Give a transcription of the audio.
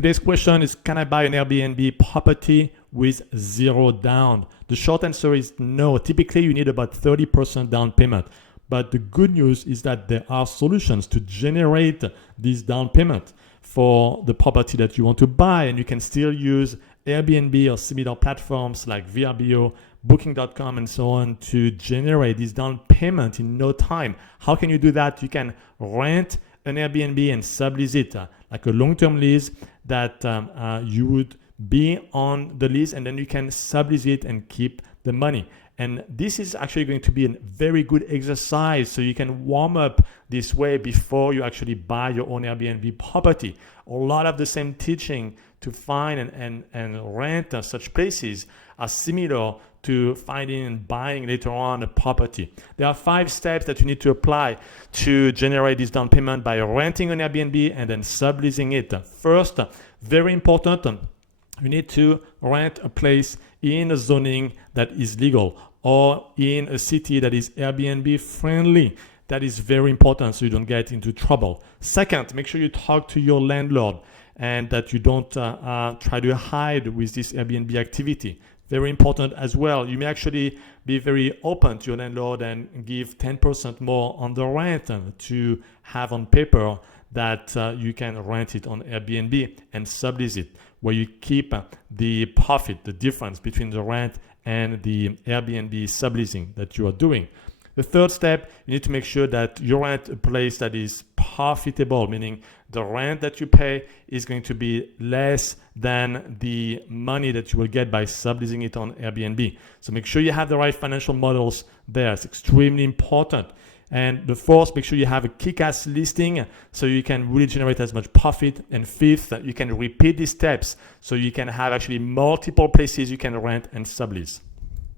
Today's question is, can I buy an Airbnb property with zero down? The short answer is no. Typically, you need about 30% down payment. But the good news is that there are solutions to generate this down payment for the property that you want to buy, and you can still use Airbnb or similar platforms like VRBO, Booking.com, and so on to generate this down payment in no time. How can you do that? You can rent an Airbnb and sublease it, like a long-term lease that you would be on the lease, and then you can sublease it and keep the money. And this is actually going to be a very good exercise, so you can warm up this way before you actually buy your own Airbnb property. A lot of the same teaching to find and rent such places are similar to finding and buying later on a property. There are 5 steps that you need to apply to generate this down payment by renting an Airbnb and then subleasing it. First, very important, you need to rent a place in a zoning that is legal or in a city that is Airbnb friendly. That is very important so you don't get into trouble. Second, make sure you talk to your landlord and that you don't try to hide with this Airbnb activity. Very important as well. You may actually be very open to your landlord and give 10% more on the rent to have on paper that you can rent it on Airbnb and sublease it, where you keep the profit, the difference between the rent and the Airbnb subleasing that you are doing. The third step, you need to make sure that you rent a place that is profitable, meaning the rent that you pay is going to be less than the money that you will get by subleasing it on Airbnb. So make sure you have the right financial models there. It's extremely important. And the fourth, make sure you have a kick-ass listing so you can really generate as much profit. And fifth, you can repeat these steps so you can have actually multiple places you can rent and sublease.